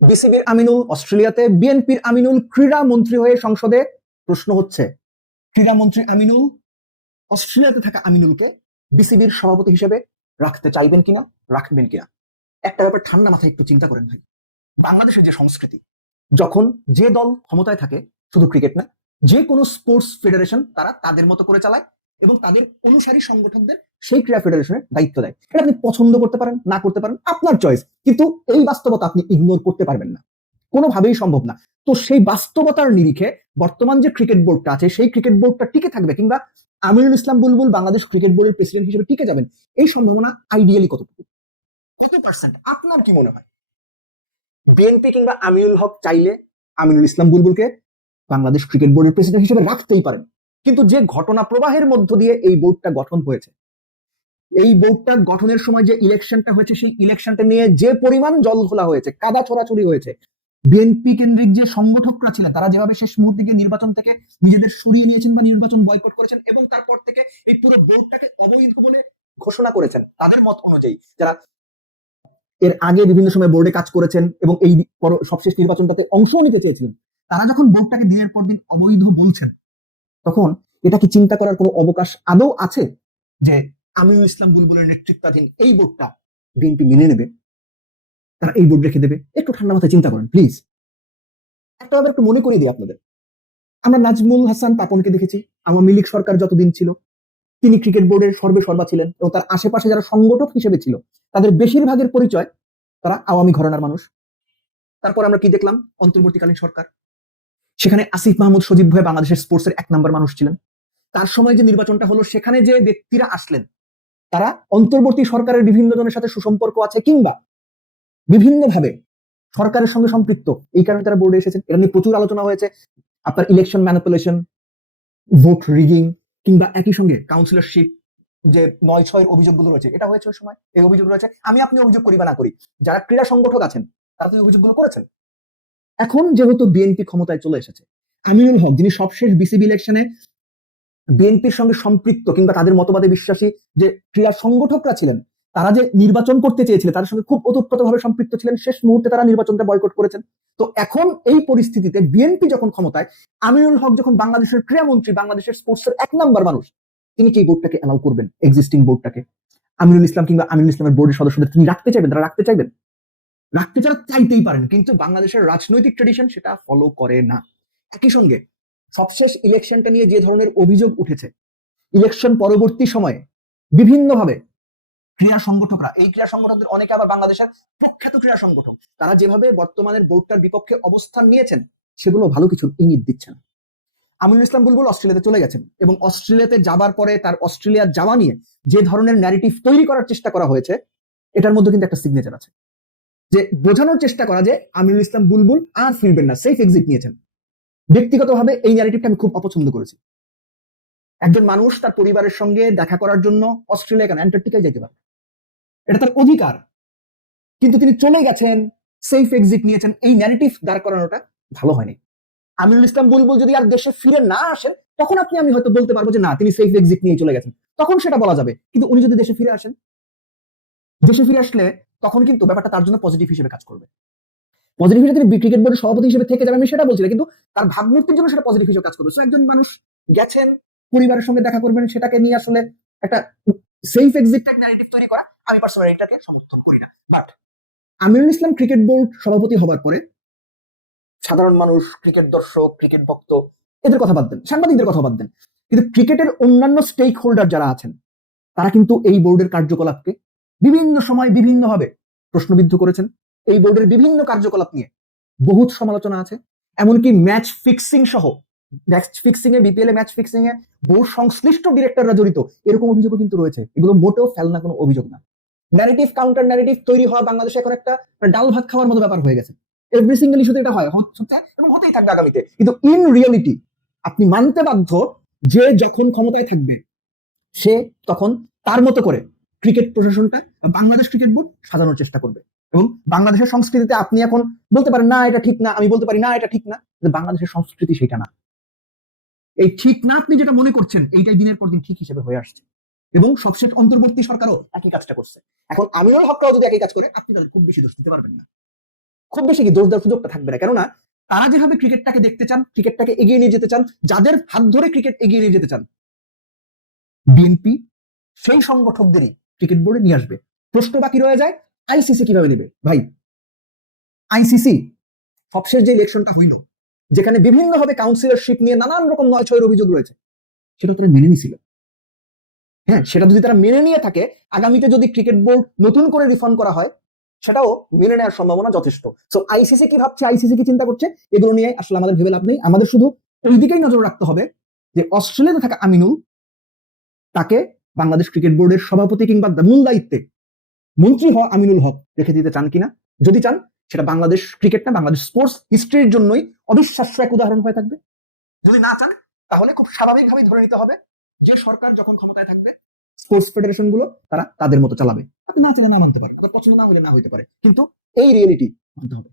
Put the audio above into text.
বিসিবির আমিনুল অস্ট্রেলিয়াতে, বিএনপির আমিনুল ক্রীড়া মন্ত্রী হয়ে সংসদে। প্রশ্ন হচ্ছে, ক্রীড়ামন্ত্রী আমিনুল অস্ট্রেলিয়াতে থাকা আমিনুলকে বিসিবির সভাপতি হিসেবে রাখতে চাইবেন কিনা, রাখবেন কিনা? একটা ব্যাপার ঠান্ডা মাথায় একটু চিন্তা করেন ভাই। বাংলাদেশের যে সংস্কৃতি, যখন যে দল ক্ষমতায় থাকে, শুধু ক্রিকেট না, যে কোনো স্পোর্টস ফেডারেশন তারা তাদের মতো করে চালায় এবং তাদের অনুসারী সংগঠকদের সেই ক্রীড়া ফেডারেশনের দায়িত্ব দেয়। এটা আপনি পছন্দ করতে পারেন, না করতে পারেন, আপনার চয়েস, কিন্তু এই বাস্তবতা আপনি ইগনোর করতে পারবেন না, কোনোভাবেই সম্ভব না। তো সেই বাস্তবতার নিরিখে বর্তমান যে ক্রিকেট বোর্ডটা আছে, সেই ক্রিকেট বোর্ডটা টিকে থাকবে, কিংবা আমিনুল ইসলাম বুলবুল বাংলাদেশ ক্রিকেট বোর্ডের প্রেসিডেন্ট হিসেবে টিকে যাবেন, এই সম্ভাবনা আইডিয়ালি কতটুকু, কত পার্সেন্ট আপনার কি মনে হয়? বিএনপি কিংবা আমিনুল হক চাইলে আমিনুল ইসলাম বুলবুলকে বাংলাদেশ ক্রিকেট বোর্ডের প্রেসিডেন্ট হিসেবে রাখতেই পারেন, কিন্তু যে ঘটনা প্রবাহের মধ্য দিয়ে এই বোর্ডটা গঠন হয়েছে, এই বোর্ডটা গঠনের সময় যে ইলেকশনটা হয়েছে, সেই ইলেকশনটা নিয়ে যে পরিমাণ জল ঘোলা হয়েছে, কাদা ছড়াছড়ি হয়েছে, বিএনপি কেন্দ্রিক যে সংগঠকরা ছিলেন তারা যেভাবে শেষ মুহূর্তে গিয়ে নির্বাচন থেকে নিজেদের সরিয়ে নিয়েছেন বা নির্বাচন বয়কট করেছেন, এবং তারপর থেকে এই পুরো বোর্ডটাকে অবৈধ বলে ঘোষণা করেছেন তাদের মত অনুযায়ী, যারা এর আগে বিভিন্ন সময় বোর্ডে কাজ করেছেন এবং এই সবশেষ নির্বাচনটাতে অংশ নিতে চেয়েছিলেন, তারা যখন বোর্ডটাকে দিনের পর দিন অবৈধ বলছেন, তখন এটা কি চিন্তা করার কোনো অবকাশ আদৌ আছে যে আমিনুল ইসলাম বুলবুলের নেতৃত্বাধীন এই বোর্ডটা বিএনপি মেনে নেবে, তারা এই বোর্ড রেখে দেবে? একটু ঠান্ডা মাথায় চিন্তা করেন প্লিজ। একটা ব্যাপার একটু মনে করিয়ে দিই আপনাদের। আমরা নাজমুল হাসান পাপনকে দেখেছি, আওয়ামী লীগ সরকার যতদিন ছিল তিনি ক্রিকেট বোর্ডের সর্বা ছিলেন, এবং তার আশেপাশে যারা সংগঠক হিসেবে ছিল তাদের বেশিরভাগের পরিচয় তারা আওয়ামী ঘরানার মানুষ। তারপর আমরা কি দেখলাম? অন্তর্বর্তীকালীন সরকার, সেখানে আসিফ মাহমুদ সজীব ভাই বাংলাদেশের স্পোর্টসের এক নম্বর মানুষ ছিলেন। তার সময় যে নির্বাচনটা হলো, সেখানে যে ব্যক্তিরা আসলেন তারা অন্তর্বর্তী সরকারের বিভিন্ন জনের সাথে সুসম্পর্ক আছে, কিংবা বিভিন্নভাবে সরকারের সঙ্গে সম্পৃক্ত, এই কারণে তারা বোর্ডে এসেছেন। এটা নিয়ে প্রচুর আলোচনা হয়েছে, আপনার ইলেকশন ম্যানিপুলেশন, ভোট রিগিং, কিংবা একই সঙ্গে কাউন্সিলরশিপ যে ৯/৬ অভিযোগগুলো রয়েছে, এটা হয়েছে ওই সময়, এই অভিযোগ রয়েছে। আমি আপনি অভিযোগ করি বা না করি, যারা ক্রীড়া সংগঠক আছেন তারা তো অভিযোগগুলো করেছেন। এখন যেহেতু বিএনপি ক্ষমতায় চলে এসেছে, আমিনুল হক যিনি সবশেষ বিসিবি ইলেকশনে বিএনপির সঙ্গে সম্পৃক্ত কিংবা তাদের মতবাদে বিশ্বাসী যে ক্রীড়া সংগঠকরা ছিলেন, তারা যে নির্বাচন করতে চেয়েছিলেন তাদের সঙ্গে খুব ওতপ্রোতভাবে সম্পৃক্ত ছিলেন, শেষ মুহূর্তে তারা নির্বাচনটা বয়কট করেছেন। তো এখন এই পরিস্থিতিতে বিএনপি যখন ক্ষমতায়, আমিনুল হক যখন বাংলাদেশের ক্রীড়ামন্ত্রী, বাংলাদেশের স্পোর্টসের এক নাম্বার মানুষ, তিনি কি এই বোর্ডটাকে অ্যালাউ করবেন? এক্সিস্টিং বোর্ডটাকে আমিনুল ইসলাম কিংবা আমিনুল ইসলামের বোর্ডের সদস্যদের তিনি রাখতে চাইবেন? তারা রাখতে চাইবেন, রাখতে যারা চাইতেই পারেন, কিন্তু বাংলাদেশের রাজনৈতিক ট্রেডিশন সেটা ফলো করে না। একই সঙ্গে সবশেষ ইলেকশনটা নিয়ে যে ধরনের অভিযোগ উঠেছে, ইলেকশন পরবর্তী সময়ে বিভিন্নভাবে ক্রীড়া সংগঠকরা, এই ক্রীড়া সংগঠকদের অনেকে আবার বাংলাদেশের প্রখ্যাত ক্রীড়া সংগঠক, তারা যেভাবে বর্তমানের বোর্ডটার বিপক্ষে অবস্থান নিয়েছেন, সেগুলো ভালো কিছু ইঙ্গিত দিচ্ছে না। আমিনুল ইসলাম বুলবুল অস্ট্রেলিয়াতে চলে গেছেন, এবং অস্ট্রেলিয়াতে যাবার পরে তার অস্ট্রেলিয়া যাওয়া নিয়ে যে ধরনের ন্যারেটিভ তৈরি করার চেষ্টা করা হয়েছে, এটার মধ্যে কিন্তু একটা সিগনেচার আছে, যে বোঝানোর চেষ্টা করা যে আমিনুল ইসলাম বুলবুল আর ফিরবেন না, সেফ এক্সিট নিয়েছেন। ব্যক্তিগতভাবে এই ন্যারেটিভটা আমি খুব অপছন্দ করেছি। একজন মানুষ তার পরিবারের সঙ্গে দেখা করার জন্য অস্ট্রেলিয়া কেন, অ্যান্টার্কটিকায় যেতে পারে, এটা তার অধিকার, কিন্তু তিনি চলে গেছেন, সেফ এক্সিট নিয়েছেন, এই ন্যারেটিভ দাঁড় করানোটা ভালো হয়নি। আমিনুল ইসলাম বুলবুল যদি আর দেশে ফিরে না আসেন, তখন আমি হয়তো বলতে পারবো যে না, তিনি সেফ এক্সিট নিয়ে চলে গেছেন, তখন সেটা বলা যাবে। কিন্তু উনি যদি দেশে ফিরে আসেন, দেশে ফিরে আসলে তখন কিন্তু ব্যাপারটা তার জন্য পজিটিভ হিসেবে কাজ করবে। পজিটিভ হিসেবে তিনি ক্রিকেট বোর্ডের সভাপতি হিসেবে থেকে যাবে, আমি সেটা বলছি না, কিন্তু তার ভাবমূর্তির জন্য সেটা পজিটিভ হিসেবে কাজ করবে। সো একজন মানুষ গেছেন, পরিবারের সঙ্গে দেখা করবেন, সেটাকে নিয়ে আসলে একটা সেফ এক্সিট ন্যারেটিভ তৈরি করা, আমি পার্সোনালি এটাকে সমর্থন করি না। But Aminul Islam cricket board সভাপতি হবার পরে সাধারণ মানুষ, ক্রিকেট দর্শক, ক্রিকেট ভক্ত, এদের কথা বাদ দেন, সাংবাদিকদের কথা বাদ দেন, কিন্তু ক্রিকেটের অন্যান্য স্টেক হোল্ডার যারা আছেন, তারা কিন্তু এই বোর্ডের কার্যকলাপকে বিভিন্ন সময় বিভিন্নভাবে প্রশ্নবিদ্ধ করেছেন। এই বোর্ডের বিভিন্ন কার্যকলাপ নিয়ে বহুত সমালোচনা আছে, এমনকি ম্যাচ ফিক্সিং সহ, ম্যাচ ফিক্সিং এ, বিপিএল এ ম্যাচ ফিক্সিং এ বোর্ড সংশ্লিষ্ট ডিরেক্টররা জড়িত, এরকম অভিযোগও কিন্তু রয়েছে। এগুলো মোটেও ফেলনা কোনো অভিযোগ না। ন্যারেটিভ কাউন্টার ন্যারেটিভ তৈরি হওয়া বাংলাদেশে এখন একটা ডাল ভাত খাওয়ার মতো ব্যাপার হয়ে গেছে। এভরি সিঙ্গেল ইস্যুতে এটা হচ্ছে এবং হতেই থাকবে আগামীতে। কিন্তু ইন রিয়েলিটি আপনি মানতে বাধ্য যে যখন ক্ষমতায় থাকবে, সে তখন তার মতো করে ক্রিকেট প্রশাসনটা, বাংলাদেশ ক্রিকেট বোর্ড সাজানোর চেষ্টা করবে। এবং বাংলাদেশের সংস্কৃতিতে আপনি এখন বলতে পারেন না এটা ঠিক না, আমি বলতে পারি না এটা ঠিক না, বাংলাদেশের সংস্কৃতি সেটা না। এই ঠিক না আপনি যেটা মনে করছেন, এইটাই দিনের পর দিন ঠিক হিসেবে হয়ে আসছে, এবং সবশেষ অন্তর্বর্তী সরকারও একই কাজটা করছে। এখন আমিনুল হকরাও যদি একই কাজ করে, আপনি তাদের খুব বেশি দোষ দিতে পারবেন না। খুব বেশি কি দোষ দেওয়ার সুযোগটা থাকবে না, কেননা তারা যেভাবে ক্রিকেটটাকে দেখতে চান, ক্রিকেটটাকে এগিয়ে নিয়ে যেতে চান, যাদের হাত ধরে ক্রিকেট এগিয়ে নিয়ে যেতে চান, বিএনপি সেই সংগঠকদেরই ক্রিকেট বোর্ডে নিয়ে আসবে। প্রশ্ন বাকি রয়ে যায় আইসিসি কিভাবে নেবে। ভাই, আইসিসি সবশেষ যে ইলেকশনটা হইল, যেখানে বিভিন্নভাবে কাউন্সিলরশিপ নিয়ে নানান রকম 9-6 অভিযোগ রয়েছে, সেটা তারা মেনে নিয়েছিল। হ্যাঁ, সেটা যদি তারা মেনে নিয়ে থাকে, আগামীতে যদি ক্রিকেট বোর্ড নতুন করে রিফর্ম করা হয়, সেটাও মেনে নেওয়ার সম্ভাবনা যথেষ্ট। সো আইসিসি কি ভাবছে, আইসিসি কি চিন্তা করছে, এগুলো নিয়ে আসলে আমাদের ভেবে লাভ নেই। আমাদের শুধু ওই দিকেই নজর রাখতে হবে যে অস্ট্রেলিয়াতে থাকা আমিনুল, তাকে বাংলাদেশ ক্রিকেট বোর্ডের সভাপতি কিংবা মূল দায়িত্বে মন্ত্রী হওয়া আমিনুল হক রেখে দিতে চান কিনা। যদি চান, সেটা বাংলাদেশ ক্রিকেট না, বাংলাদেশ স্পোর্টস হিস্ট্রির জন্যই অবিশ্বাস্য এক উদাহরণ হয়ে থাকবে। যদি না চান, তাহলে খুব স্বাভাবিকভাবেই ধরে নিতে হবে যে সরকার যখন ক্ষমতায় থাকবে, স্পোর্টস ফেডারেশন গুলো তারা তাদের মতো চালাবে। আপনি না চাইলে না মানতে পারেন, আপনার পছন্দ না হলে না হইতে পারে, কিন্তু এই রিয়েলিটি মানতে হবে।